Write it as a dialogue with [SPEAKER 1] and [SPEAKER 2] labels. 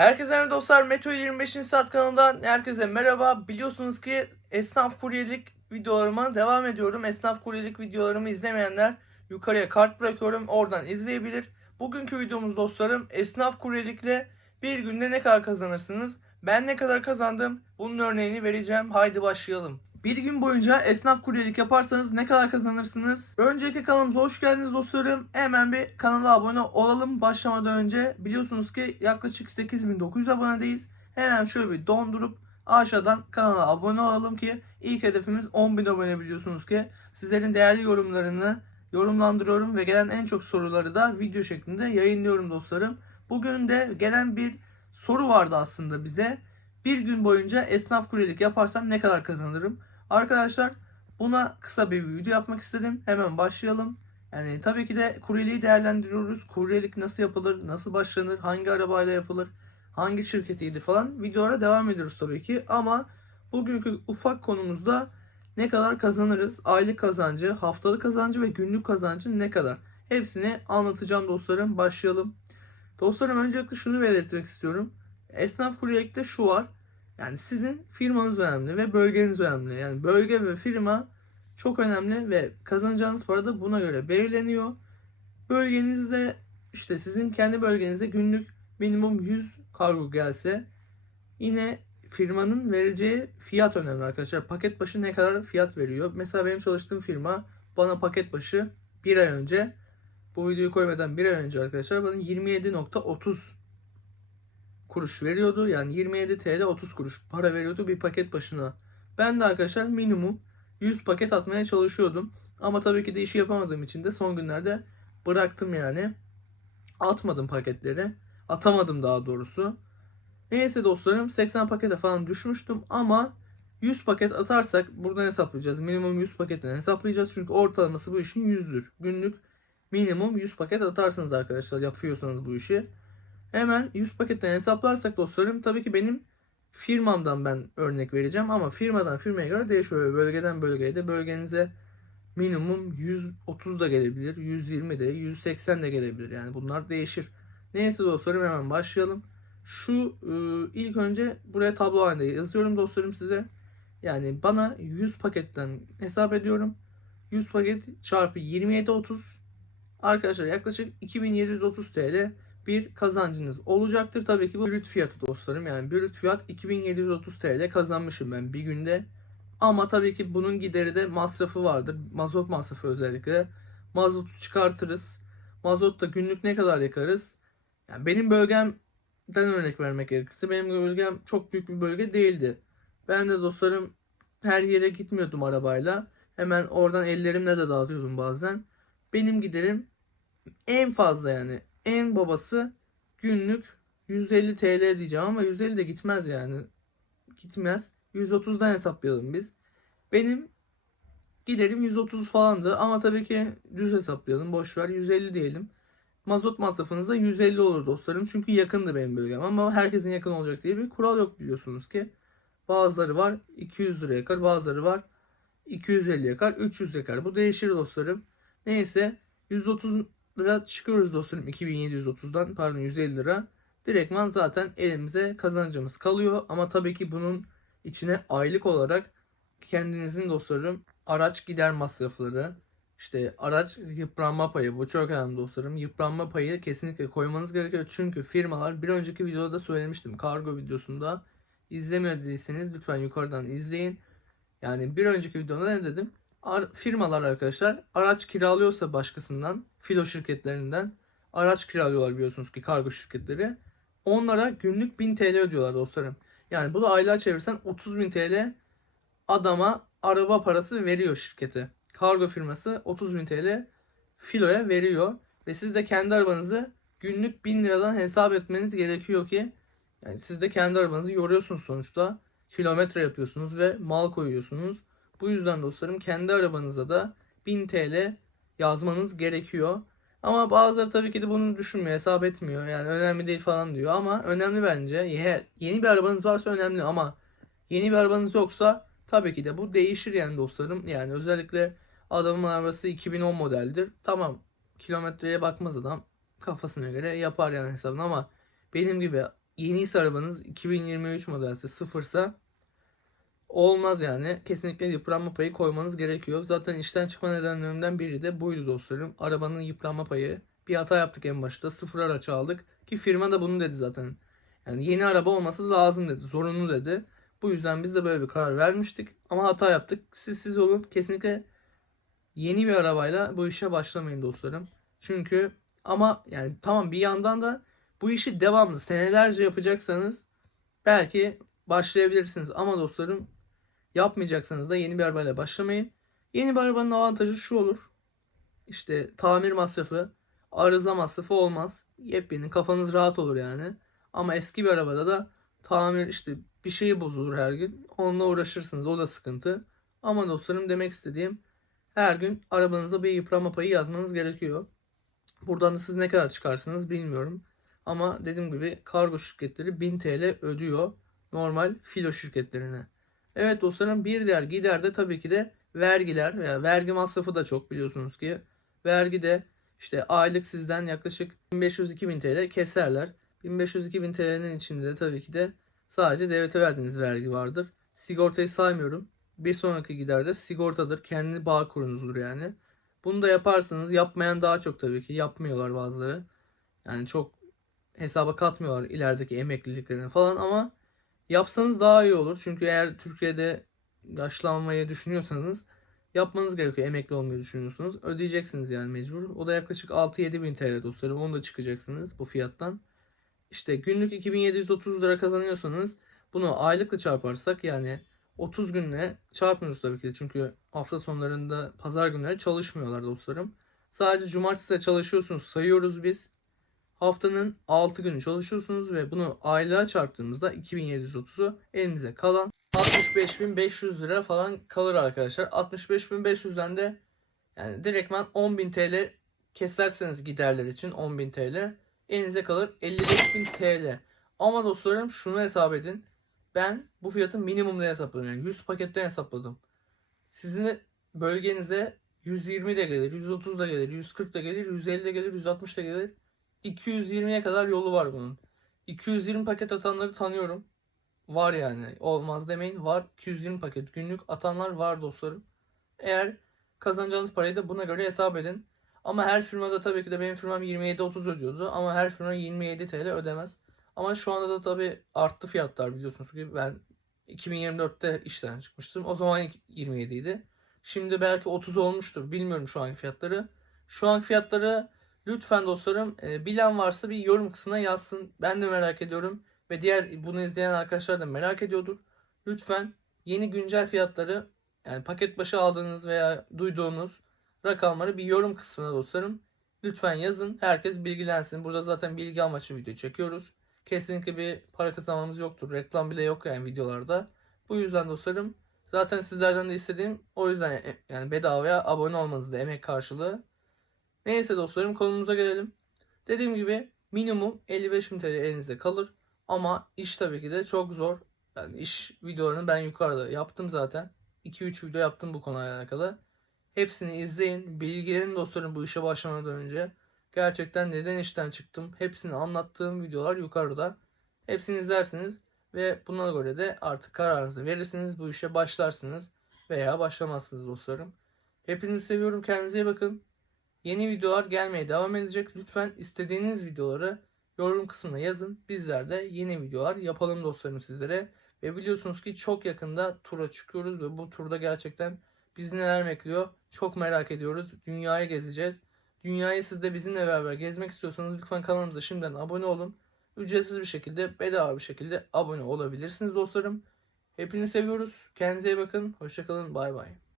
[SPEAKER 1] Herkese merhaba dostlar. Metro 25. saat kanalından herkese merhaba. Biliyorsunuz ki esnaf kuryelik videolarıma devam ediyorum. Esnaf kuryelik videolarımı izlemeyenler yukarıya kart bırakıyorum. Oradan izleyebilir. Bugünkü videomuz dostlarım esnaf kuryelikle bir günde ne kadar kazanırsınız? Ben ne kadar kazandım? Bunun örneğini vereceğim. Haydi başlayalım. Bir gün boyunca esnaf kuryelik yaparsanız ne kadar kazanırsınız? Önceki kanalımıza hoş geldiniz dostlarım. Hemen bir kanala abone olalım başlamadan önce. Biliyorsunuz ki yaklaşık 8900 abonedeyiz. Hemen şöyle bir dondurup aşağıdan kanala abone olalım ki ilk hedefimiz 10.000 abone biliyorsunuz ki. Sizlerin değerli yorumlarını yorumlandırıyorum ve gelen en çok soruları da video şeklinde yayınlıyorum dostlarım. Bugün de gelen bir soru vardı aslında bize. Bir gün boyunca esnaf kuryelik yaparsam ne kadar kazanırım? Arkadaşlar buna kısa bir video yapmak istedim. Hemen başlayalım. Yani tabii ki de kuryeliği değerlendiriyoruz. Kuryelik nasıl yapılır, nasıl başlanır, hangi arabayla yapılır, hangi şirketiydi falan videolara devam ediyoruz tabii ki. Ama bugünkü ufak konumuzda ne kadar kazanırız, aylık kazancı, haftalık kazancı ve günlük kazancı ne kadar? Hepsini anlatacağım dostlarım. Başlayalım. Dostlarım öncelikle şunu belirtmek istiyorum. Esnaf kuryelikte şu var. Yani sizin firmanız önemli ve bölgeniz önemli. Yani bölge ve firma çok önemli ve kazanacağınız para da buna göre belirleniyor. Bölgenizde işte sizin kendi bölgenizde günlük minimum 100 kargo gelse yine firmanın vereceği fiyat önemli arkadaşlar. Paket başı ne kadar fiyat veriyor? Mesela benim çalıştığım firma bana paket başı bir ay önce bu videoyu koymadan bir ay önce arkadaşlar bana 27.30 kuruş veriyordu. Yani 27 TL 30 kuruş para veriyordu bir paket başına. Ben de arkadaşlar minimum 100 paket atmaya çalışıyordum. Ama tabii ki de işi yapamadığım için de son günlerde bıraktım yani. Atmadım paketleri. Atamadım daha doğrusu. Neyse dostlarım 80 pakete falan düşmüştüm ama 100 paket atarsak buradan hesaplayacağız. Minimum 100 paketten hesaplayacağız. Çünkü ortalaması bu işin 100'dür. Günlük minimum 100 paket atarsınız arkadaşlar yapıyorsanız bu işi. Hemen 100 paketten hesaplarsak dostlarım tabii ki benim firmamdan ben örnek vereceğim ama firmadan firmaya göre değişiyor. Bölgeden bölgeye de bölgenize minimum 130 da gelebilir, 120 de, 180 de gelebilir. Yani bunlar değişir. Neyse dostlarım hemen başlayalım. Şu e, ilk önce buraya tablo halinde yazıyorum dostlarım size. Yani bana 100 paketten hesap ediyorum. 100 paket çarpı 27.30 arkadaşlar yaklaşık 2730 TL bir kazancınız olacaktır. Tabii ki bu brüt fiyatı dostlarım. Yani brüt fiyat 2730 TL kazanmışım ben bir günde. Ama tabii ki bunun gideri de masrafı vardır. Mazot masrafı özellikle. Mazotu çıkartırız. Mazot da günlük ne kadar yakarız? Yani benim bölgemden örnek vermek gerekirse benim bölgem çok büyük bir bölge değildi. Ben de dostlarım her yere gitmiyordum arabayla. Hemen oradan ellerimle de dağıtıyordum bazen. Benim giderim en fazla yani en babası günlük 150 TL diyeceğim ama 150 de gitmez yani. Gitmez. 130'dan hesaplayalım biz. Benim giderim 130 falandı ama tabii ki düz hesaplayalım. Boş ver 150 diyelim. Mazot masrafınız da 150 olur dostlarım. Çünkü yakındı benim bölgem ama herkesin yakın olacak diye bir kural yok biliyorsunuz ki. Bazıları var 200 lira yakar, bazıları var 250 yakar, 300 yakar. Bu değişir dostlarım. Neyse 130 lira çıkıyoruz dostlarım 2730'dan pardon 150 lira. Direktman zaten elimize kazancımız kalıyor. Ama tabii ki bunun içine aylık olarak kendinizin dostlarım araç gider masrafları, işte araç yıpranma payı bu çok önemli dostlarım. Yıpranma payı kesinlikle koymanız gerekiyor. Çünkü firmalar bir önceki videoda söylemiştim kargo videosunda. İzlemediyseniz lütfen yukarıdan izleyin. Yani bir önceki videoda ne dedim? Ar- firmalar arkadaşlar araç kiralıyorsa başkasından, filo şirketlerinden araç kiralıyorlar biliyorsunuz ki kargo şirketleri. Onlara günlük 1000 TL ödüyorlar dostlarım. Yani bu da aylığa çevirsen 30.000 TL adama araba parası veriyor şirkete. Kargo firması 30.000 TL filoya veriyor. Ve siz de kendi arabanızı günlük 1000 liradan hesap etmeniz gerekiyor ki yani siz de kendi arabanızı yoruyorsunuz sonuçta. Kilometre yapıyorsunuz ve mal koyuyorsunuz. Bu yüzden dostlarım kendi arabanıza da 1000 TL yazmanız gerekiyor. Ama bazıları tabii ki de bunu düşünmüyor, hesap etmiyor. Yani önemli değil falan diyor ama önemli bence. Ye- Yeni bir arabanız varsa önemli ama yeni bir arabanız yoksa tabii ki de bu değişir yani dostlarım. Yani özellikle adamın arabası 2010 modeldir. Tamam kilometreye bakmaz adam. Kafasına göre yapar yani hesabını ama benim gibi yeniyse arabanız 2023 modelse sıfırsa olmaz yani. Kesinlikle yıpranma payı koymanız gerekiyor. Zaten işten çıkma nedenlerinden biri de buydu dostlarım. Arabanın yıpranma payı. Bir hata yaptık en başta. Sıfır araç aldık. Ki firma da bunu dedi zaten. Yani yeni araba olması lazım dedi. Zorunlu dedi. Bu yüzden biz de böyle bir karar vermiştik. Ama hata yaptık. Siz siz olun. Kesinlikle yeni bir arabayla bu işe başlamayın dostlarım. Çünkü ama yani tamam bir yandan da bu işi devamlı senelerce yapacaksanız belki başlayabilirsiniz. Ama dostlarım yapmayacaksanız da yeni bir arabayla başlamayın. Yeni bir arabanın avantajı şu olur. İşte tamir masrafı, arıza masrafı olmaz. Yepyeni kafanız rahat olur yani. Ama eski bir arabada da tamir işte bir şeyi bozulur her gün. Onunla uğraşırsınız. O da sıkıntı. Ama dostlarım demek istediğim her gün arabanıza bir yıpranma payı yazmanız gerekiyor. Buradan da siz ne kadar çıkarsınız bilmiyorum. Ama dediğim gibi kargo şirketleri 1000 TL ödüyor normal filo şirketlerine. Evet dostlarım bir diğer gider de tabii ki de vergiler veya vergi masrafı da çok biliyorsunuz ki. Vergi de işte aylık sizden yaklaşık 1500-2000 TL keserler. 1500-2000 TL'nin içinde de tabii ki de sadece devlete verdiğiniz vergi vardır. Sigortayı saymıyorum. Bir sonraki gider de sigortadır. Kendi bağ kurunuzdur yani. Bunu da yaparsanız yapmayan daha çok tabii ki. Yapmıyorlar bazıları. Yani çok hesaba katmıyorlar ilerideki emekliliklerini falan ama yapsanız daha iyi olur. Çünkü eğer Türkiye'de yaşlanmayı düşünüyorsanız yapmanız gerekiyor. Emekli olmayı düşünüyorsunuz. Ödeyeceksiniz yani mecbur. O da yaklaşık 6-7 bin TL dostlarım. Onu da çıkacaksınız bu fiyattan. İşte günlük 2730 lira kazanıyorsanız bunu aylıkla çarparsak yani 30 günle çarpmıyoruz tabii ki de. Çünkü hafta sonlarında pazar günleri çalışmıyorlar dostlarım. Sadece cumartesi de çalışıyorsunuz sayıyoruz biz. Haftanın 6 günü çalışıyorsunuz ve bunu aylığa çarptığımızda 2730'u elimize kalan 65.500 lira falan kalır arkadaşlar. 65.500'den de yani direktman 10.000 TL keserseniz giderler için 10.000 TL elinize kalır 55.000 TL. Ama dostlarım şunu hesap edin. Ben bu fiyatı minimumda hesapladım. Yani 100 paketten hesapladım. Sizin bölgenize 120 de gelir, 130 da gelir, 140 da gelir, 150 de gelir, 160 da gelir. 220'ye kadar yolu var bunun. 220 paket atanları tanıyorum. Var yani. Olmaz demeyin. Var. 220 paket günlük atanlar var dostlarım. Eğer kazanacağınız parayı da buna göre hesap edin. Ama her firmada tabii ki de benim firmam 27-30 ödüyordu. Ama her firma 27 TL ödemez. Ama şu anda da tabii arttı fiyatlar biliyorsunuz ki ben 2024'te işten çıkmıştım. O zaman 27 idi. Şimdi belki 30 olmuştur. Bilmiyorum şu anki fiyatları. Şu an fiyatları lütfen dostlarım e, bilen varsa bir yorum kısmına yazsın. Ben de merak ediyorum. Ve diğer bunu izleyen arkadaşlar da merak ediyordur. Lütfen yeni güncel fiyatları yani paket başı aldığınız veya duyduğunuz rakamları bir yorum kısmına dostlarım lütfen yazın. Herkes bilgilensin. Burada zaten bilgi amaçlı video çekiyoruz. Kesinlikle bir para kazanmamız yoktur. Reklam bile yok yani videolarda. Bu yüzden dostlarım zaten sizlerden de istediğim o yüzden e, yani bedavaya abone olmanız da emek karşılığı. Neyse dostlarım konumuza gelelim. Dediğim gibi minimum 55.000 TL elinizde kalır. Ama iş tabii ki de çok zor. Yani iş videolarını ben yukarıda yaptım zaten. 2-3 video yaptım bu konuyla alakalı. Hepsini izleyin. Bilgilerin dostlarım bu işe başlamadan önce. Gerçekten neden işten çıktım. Hepsini anlattığım videolar yukarıda. Hepsini izlersiniz. Ve buna göre de artık kararınızı verirsiniz. Bu işe başlarsınız. Veya başlamazsınız dostlarım. Hepinizi seviyorum. Kendinize iyi bakın. Yeni videolar gelmeye devam edecek. Lütfen istediğiniz videoları yorum kısmına yazın. Bizler de yeni videolar yapalım dostlarım sizlere. Ve biliyorsunuz ki çok yakında tura çıkıyoruz ve bu turda gerçekten bizi neler bekliyor çok merak ediyoruz. Dünyayı gezeceğiz. Dünyayı siz de bizimle beraber gezmek istiyorsanız lütfen kanalımıza şimdiden abone olun. Ücretsiz bir şekilde, bedava bir şekilde abone olabilirsiniz dostlarım. Hepinizi seviyoruz. Kendinize iyi bakın. Hoşçakalın. Bay bay.